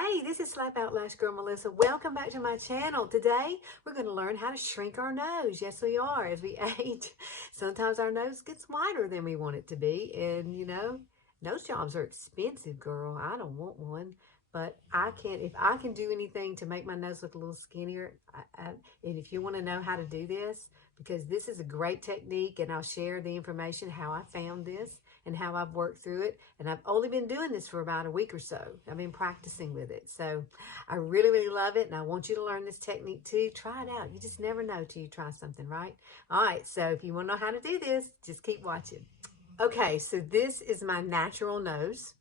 Hey, this is Slap Out Lash Girl Melissa. Welcome back to my channel. Today, we're going to learn how to shrink our nose. Yes, we are. As we age, sometimes our nose gets wider than we want it to be. And, you know, nose jobs are expensive, girl. I don't want one. But if I can do anything to make my nose look a little skinnier, and if you want to know how to do this, because this is a great technique, and I'll share the information, how I found this and how I've worked through it. And I've only been doing this for about a week or so. I've been practicing with it. So I really, really love it. And I want you to learn this technique too. Try it out. You just never know till you try something, right? All right. So if you want to know how to do this, just keep watching. Okay. So this is my natural nose.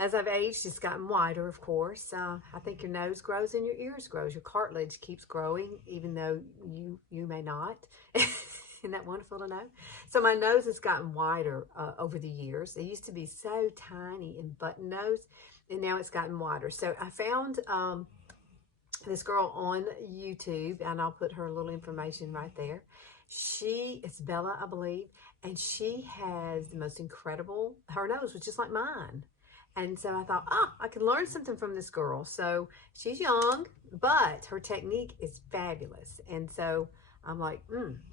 As I've aged, it's gotten wider, of course. I think your nose grows and your ears grows. Your cartilage keeps growing, even though you may not. Isn't that wonderful to know? So my nose has gotten wider over the years. It used to be so tiny and button nose, and now it's gotten wider. So I found this girl on YouTube, and I'll put her little information right there. It's Bella, I believe, and she has the most incredible, her nose was just like mine. And so I thought, I can learn something from this girl. So she's young, but her technique is fabulous. And so I'm like,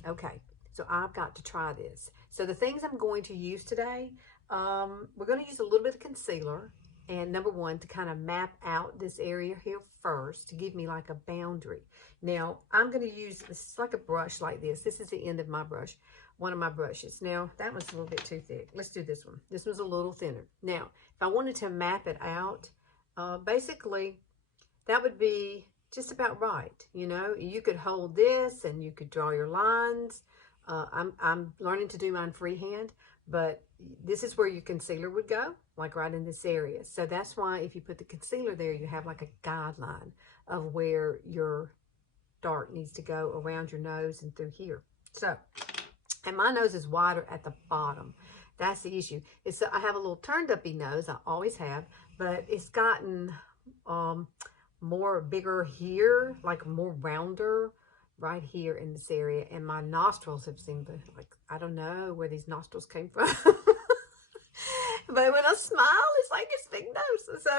okay. So I've got to try this. So the things I'm going to use today, we're going to use a little bit of concealer. And number one, to kind of map out this area here first, to give me like a boundary. Now, I'm going to use, this is like a brush like this. This is the end of my brush, one of my brushes. Now, that one's a little bit too thick. Let's do this one. This one's a little thinner. Now, if I wanted to map it out, basically, that would be just about right. You know, you could hold this and you could draw your lines. I'm learning to do mine freehand, but this is where your concealer would go, like right in this area. So that's why if you put the concealer there, you have like a guideline of where your dark needs to go around your nose and through here. So, and my nose is wider at the bottom. That's the issue. I have a little turned uppy nose. I always have, but it's gotten more bigger here, like more rounder right here in this area. And my nostrils have seemed to, like, I don't know where these nostrils came from. But when I smile, it's like it's big nose. So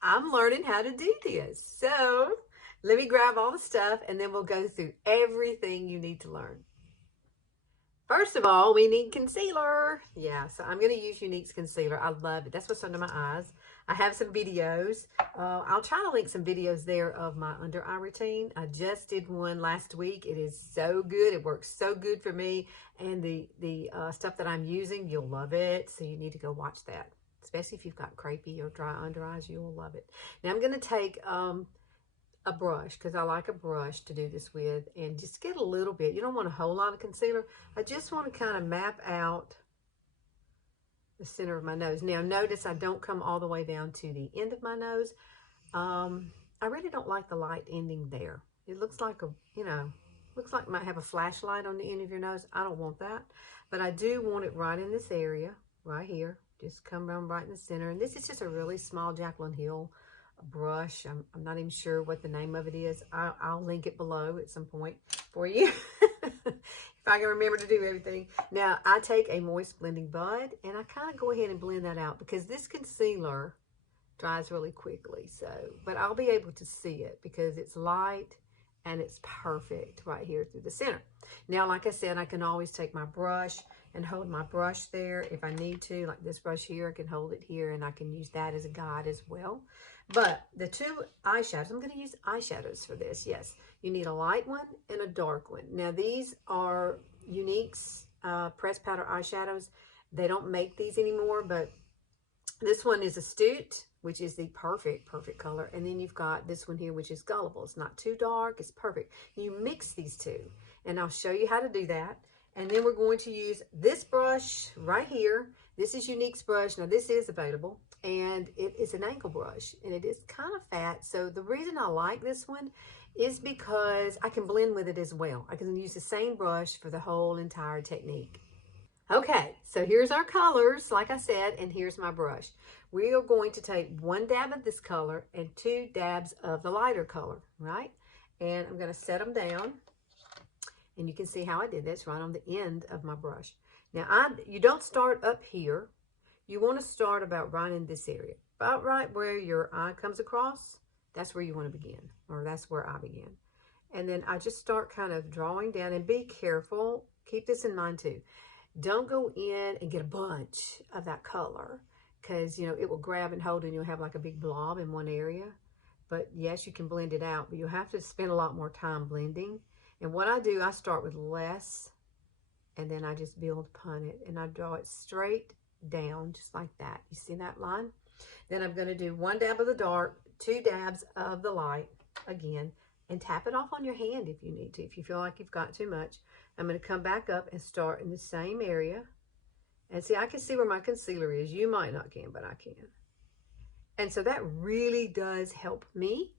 I'm learning how to do this. So let me grab all the stuff and then we'll go through everything you need to learn. First of all, we need concealer. Yeah, so I'm going to use Younique's concealer. I love it. That's what's under my eyes. I have some videos. I'll try to link some videos there of my under eye routine. I just did one last week. It is so good. It works so good for me. And the stuff that I'm using, you'll love it. So you need to go watch that. Especially if you've got crepey or dry under eyes, you'll love it. Now I'm going to take a brush, because I like a brush to do this with, and just get a little bit. You don't want a whole lot of concealer. I just want to kind of map out the center of my nose. Now notice I don't come all the way down to the end of my nose. I really don't like the light ending there. It looks like looks like it might have a flashlight on the end of your nose. I don't want that, but I do want it right in this area right here. Just come around right in the center. And this is just a really small Jaclyn Hill brush. I'm not even sure what the name of it is. I'll link it below at some point for you if I can remember to do everything. Now I take a moist blending bud and I kind of go ahead and blend that out, because this concealer dries really quickly. So, but I'll be able to see it because it's light and it's perfect right here through the center. Now, like I said, I can always take my brush and hold my brush there if I need to. Like this brush here, I can hold it here and I can use that as a guide as well. But the two eyeshadows, I'm going to use eyeshadows for this. Yes, you need a light one and a dark one. Now, these are Younique's pressed powder eyeshadows. They don't make these anymore, but this one is Astute, which is the perfect color. And then you've got this one here, which is Gullible. It's not too dark. It's perfect. You mix these two, and I'll show you how to do that. And then we're going to use this brush right here. This is Younique's brush. Now, this is available, and it is an ankle brush, and it is kind of fat. So the reason I like this one is because I can blend with it as well. I can use the same brush for the whole entire technique. Okay, so here's our colors, like I said, and here's my brush. We are going to take one dab of this color and 2 dabs of the lighter color, right? And I'm going to set them down. And you can see how I did this right on the end of my brush. Now, you don't start up here. You want to start about right in this area. about right where your eye comes across, that's where you want to begin, or that's where I begin. And then I just start kind of drawing down, and be careful. Keep this in mind too. Don't go in and get a bunch of that color, because, you know, it will grab and hold and you'll have like a big blob in one area. But yes, you can blend it out, but you'll have to spend a lot more time blending. And what I do, I start with less, and then I just build upon it, and I draw it straight down just like that. You see that line? Then I'm going to do 1 dab of the dark, 2 dabs of the light again, and tap it off on your hand if you need to, if you feel like you've got too much. I'm going to come back up and start in the same area. And see, I can see where my concealer is. You might not can, but I can. And so that really does help me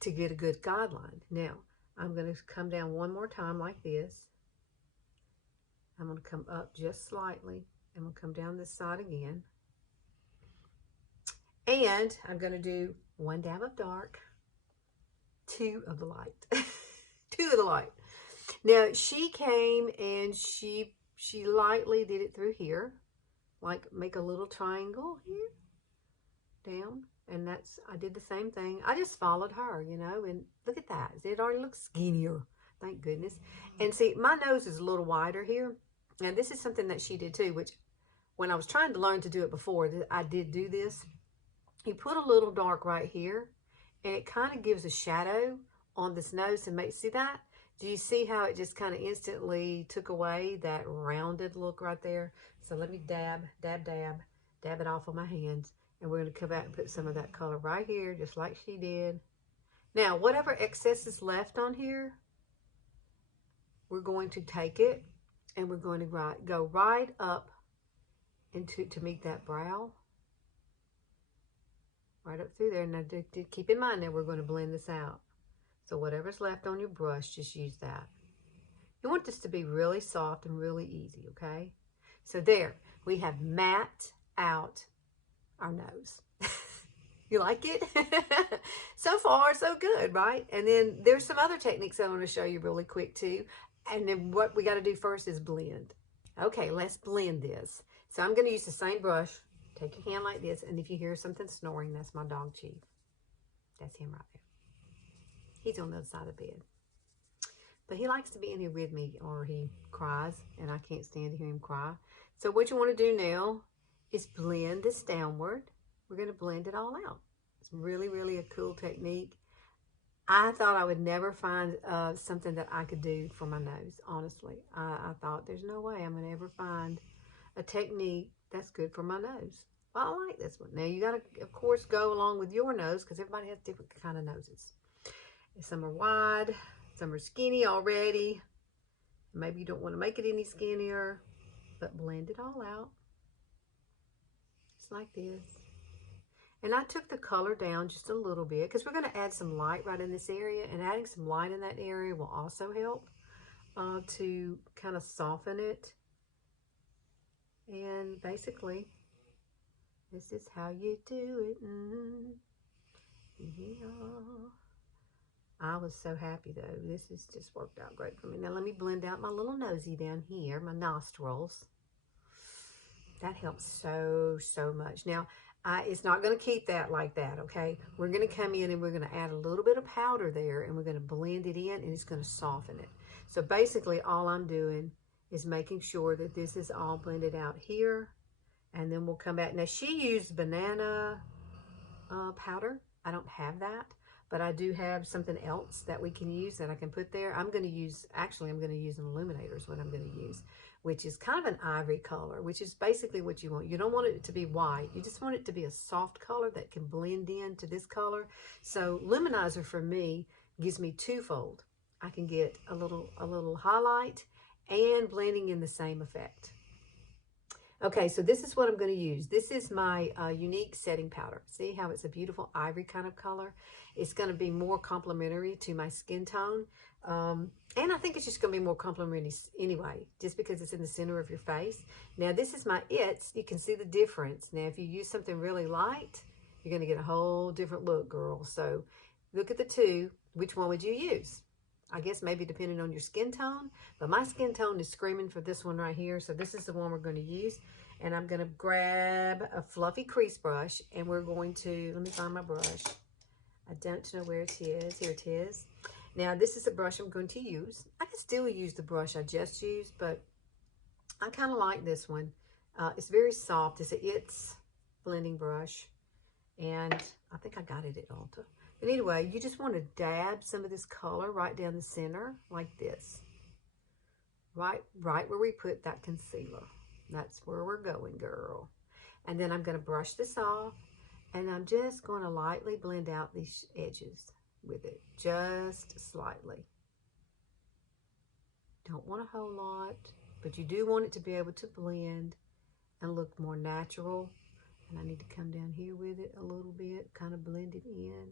to get a good guideline. Now, I'm going to come down one more time like this. I'm going to come up just slightly, and we'll come down this side again. And I'm going to do 1 dab of dark, 2 of the light. 2 of the light. Now, she came and she lightly did it through here. Like, make a little triangle here, down. And that's, I did the same thing. I just followed her, you know, and look at that. It already looks skinnier. Thank goodness. And see, my nose is a little wider here. And this is something that she did too, which when I was trying to learn to do it before, I did do this. You put a little dark right here, and it kind of gives a shadow on this nose to make, see that? Do you see how it just kind of instantly took away that rounded look right there? So let me dab it off on my hands, and we're going to come back and put some of that color right here, just like she did. Now, whatever excess is left on here, we're going to take it, and we're going to go right up into to meet that brow. Right up through there. Now, keep in mind that we're going to blend this out. So whatever's left on your brush, just use that. You want this to be really soft and really easy, okay? So there, we have matte out our nose. You like it? So far, so good, right? And then there's some other techniques I want to show you really quick too. And then what we got to do first is blend. Okay, let's blend this. So I'm going to use the same brush. Take your hand like this, and if you hear something snoring, that's my dog Chief. That's him right there. He's on the other side of the bed. But he likes to be in here with me, or he cries, and I can't stand to hear him cry. So what you want to do now is blend this downward. We're going to blend it all out. It's really, really a cool technique. I thought I would never find something that I could do for my nose, honestly. I thought there's no way I'm going to ever find a technique that's good for my nose. Well, I like this one. Now, you got to, of course, go along with your nose, because everybody has different kind of noses. Some are wide, some are skinny already. Maybe you don't want to make it any skinnier, but blend it all out. Just like this. And I took the color down just a little bit, because we're going to add some light right in this area, and adding some light in that area will also help to kind of soften it. And basically, this is how you do it. Yeah. I was so happy though. This has just worked out great for me. Now let me blend out my little nosy down here, my nostrils. That helps so, so much. Now, it's not going to keep that like that, okay? We're going to come in and we're going to add a little bit of powder there, and we're going to blend it in, and it's going to soften it. So basically all I'm doing is making sure that this is all blended out here, and then we'll come back. Now, she used banana powder. I don't have that, but I do have something else that we can use that I can put there. I'm going to use an illuminator is what I'm going to use, which is kind of an ivory color, which is basically what you want. You don't want it to be white. You just want it to be a soft color that can blend into this color. So luminizer for me gives me twofold. I can get a little highlight and blending in the same effect. Okay, so this is what I'm going to use. This is my Younique setting powder. See how it's a beautiful ivory kind of color? It's going to be more complementary to my skin tone. And I think it's just going to be more complementary anyway, just because it's in the center of your face. Now, this is my It's. You can see the difference. Now, if you use something really light, you're going to get a whole different look, girl. So look at the two. Which one would you use? I guess maybe depending on your skin tone, but my skin tone is screaming for this one right here. So this is the one we're going to use. And I'm going to grab a fluffy crease brush, and we're going to, let me find my brush. I don't know where it is. Here it is. Now, this is the brush I'm going to use. I can still use the brush I just used, but I kind of like this one. It's very soft. It's a blending brush, and I think I got it at Ulta. But anyway, you just want to dab some of this color right down the center like this. Right where we put that concealer. That's where we're going, girl. And then I'm going to brush this off, and I'm just going to lightly blend out these edges with it, just slightly. Don't want a whole lot, but you do want it to be able to blend and look more natural. And I need to come down here with it a little bit, kind of blend it in.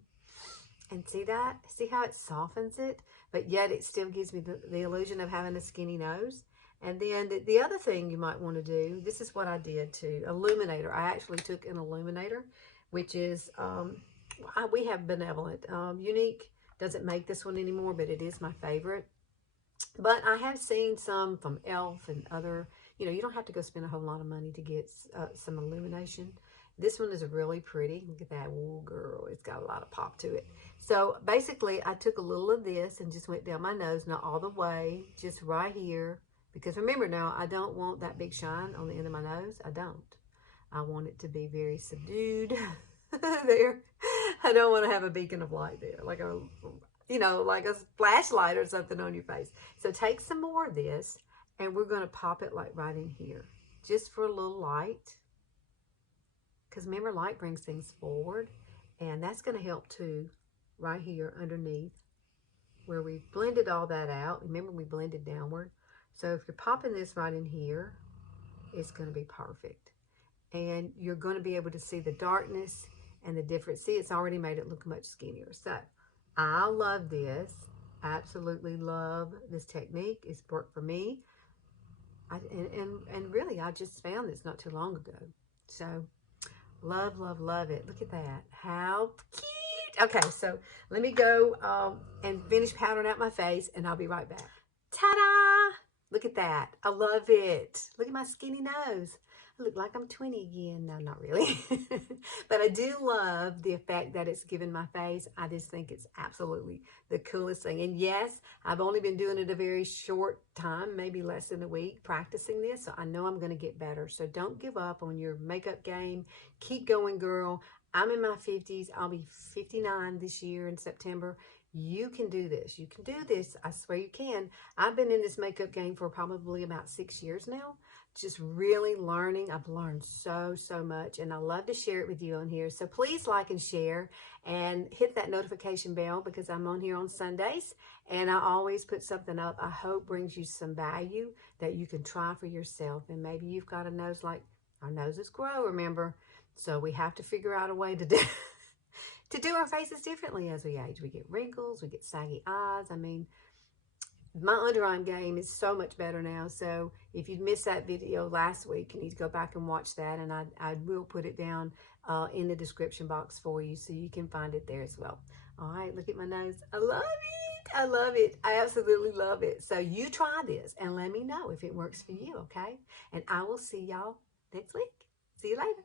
And see that? See how it softens it? But yet it still gives me the illusion of having a skinny nose. And then the other thing you might want to do, this is what I did too, illuminator. I actually took an illuminator, which is, we have Benevolent. Younique doesn't make this one anymore, but it is my favorite. But I have seen some from e.l.f. and other, you don't have to go spend a whole lot of money to get some illumination. This one is really pretty. Look at that. Oh, girl, it's got a lot of pop to it. So basically, I took a little of this and just went down my nose, not all the way, just right here. Because remember now, I don't want that big shine on the end of my nose. I don't. I want it to be very subdued there. I don't want to have a beacon of light there, like a, like a flashlight or something on your face. So take some more of this, and we're going to pop it like right in here, just for a little light. Because remember, light brings things forward, and that's going to help too, right here underneath, where we blended all that out. Remember, we blended downward. So if you're popping this right in here, it's going to be perfect. And you're going to be able to see the darkness and the difference. See, it's already made it look much skinnier. So I love this. Absolutely love this technique. It's worked for me. And really, I just found this not too long ago. So love, love, love it. Look at that. How cute. Okay, so let me go and finish powdering out my face, and I'll be right back. Ta-da! Look at that. I love it. Look at my skinny nose. I look like I'm 20 again. No, not really. But I do love the effect that it's given my face. I just think it's absolutely the coolest thing. And yes, I've only been doing it a very short time, maybe less than a week, practicing this. So I know I'm going to get better. So don't give up on your makeup game. Keep going, girl. I'm in my 50s. I'll be 59 this year in September. You can do this. You can do this. I swear you can. I've been in this makeup game for probably about 6 years now. Just really learning. I've learned so much, and I love to share it with you on here. So please like and share and hit that notification bell, because I'm on here on Sundays, and I always put something up I hope brings you some value that you can try for yourself. And maybe you've got a nose like our noses grow, remember? So we have to figure out a way to do to do our faces differently as we age. We get wrinkles, we get saggy eyes. I mean, my under-eye game is so much better now. So if you missed that video last week, you need to go back and watch that. And I will put it down in the description box for you, so you can find it there as well. All right, look at my nose. I love it. I love it. I absolutely love it. So you try this and let me know if it works for you, okay? And I will see y'all next week. See you later.